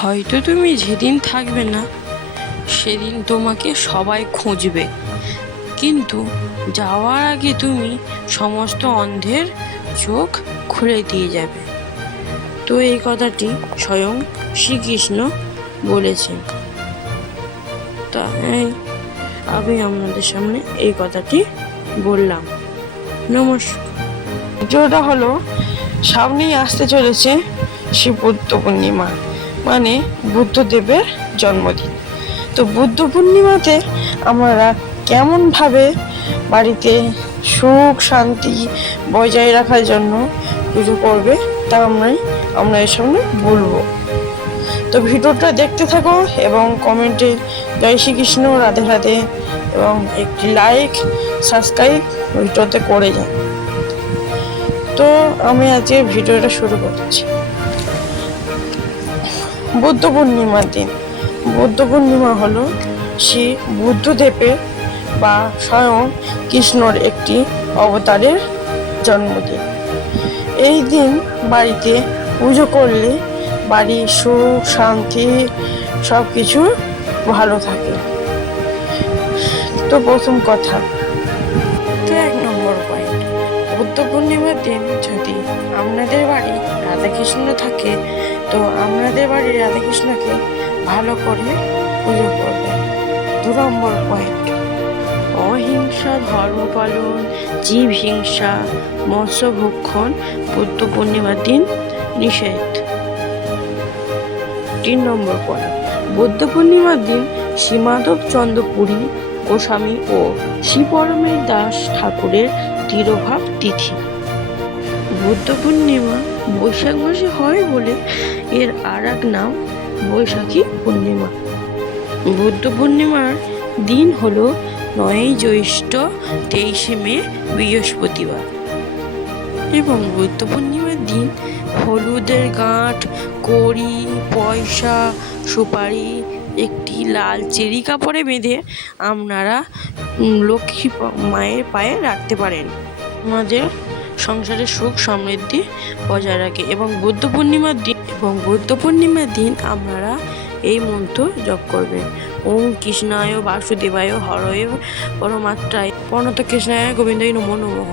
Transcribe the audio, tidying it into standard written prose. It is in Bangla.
হয়তো তুমি যেদিন থাকবে না সেদিন তোমাকে সবাই খুঁজবে, কিন্তু যাওয়ার আগে তুমি সমস্ত অন্ধের চোখ খুলে দিয়ে যাবে। তো এই কথাটি স্বয়ং শ্রীকৃষ্ণ বলেছেন। তাই আমি আপনাদের সামনে এই কথাটি বললাম। নমস্কার। ভিডিওটা হলো সামনেই আসতে চলেছে শিব বুদ্ধ পূর্ণিমা, মানে বুদ্ধদেবের জন্মদিন। তো বুদ্ধ পূর্ণিমাতে আমরা কেমনভাবে বাড়িতে সুখ শান্তি বজায় রাখার জন্য পুজো করবে তা আমরা এর সামনে বলবো। তো ভিডিওটা দেখতে থাকো এবং কমেন্টে জয় শ্রীকৃষ্ণ, রাধে রাধে এবং একটি লাইক সাবস্ক্রাইব ভিডিওতে করে যান। তো আমি আজকে ভিডিওটা শুরু করছি। বুদ্ধ পূর্ণিমার দিন। বুদ্ধ পূর্ণিমা হলো শ্রী বুদ্ধদেবের বা স্বয়ং কৃষ্ণর একটি অবতারের জন্মদিন। এই দিন বাড়িতে পুজো করলে বাড়ির সুখ শান্তি সব কিছু ভালো থাকে। তো প্রথম কথা, তো 1 নম্বর পয়েন্ট, বুদ্ধ পূর্ণিমার দিন যদি আপনাদের বাড়ি রাধাকৃষ্ণ থাকে তো আপনাদের বাড়ির রাধাকৃষ্ণকে ভালো করে পুজো করবেন। 2 নম্বর পয়েন্ট, অহিংসা ধর্ম পালন, জীব হিংসা, মৎস্য ভক্ষণ বুদ্ধ পূর্ণিমার দিন নিষেধ। 3 নম্বর পয়েন্ট, বুদ্ধ পূর্ণিমার দিন শ্রী মাধব চন্দ্র পুরী গোস্বামী ও শ্রী পরমের দাস ঠাকুরের তিরোভাব তিথি। বুদ্ধ পূর্ণিমা বৈশাখ মাসে হয় বলে এর আর এক নাম বৈশাখী পূর্ণিমা। বুদ্ধ পূর্ণিমার দিন হলো 9 জ্যৈষ্ঠ 23 মে বৃহস্পতিবার। এবং বুদ্ধ পূর্ণিমার দিন হলুদের গাঁঠ, কড়ি, পয়সা, সুপারি একটি লাল চেরি কাপড়ে বেঁধে আপনারা লক্ষ্মী মায়ের পায়ে রাখতে পারেন। আমাদের সংসারে সুখ সমৃদ্ধি বজায় রাখে। এবং বুদ্ধ পূর্ণিমার দিন আপনারা এই মন্ত্র জপ করবেন। ওম কৃষ্ণায় বাসুদেবায় হরয়ে পরমাত্রায় প্রণত কৃষ্ণায় গোবিন্দায় নমো নমঃ।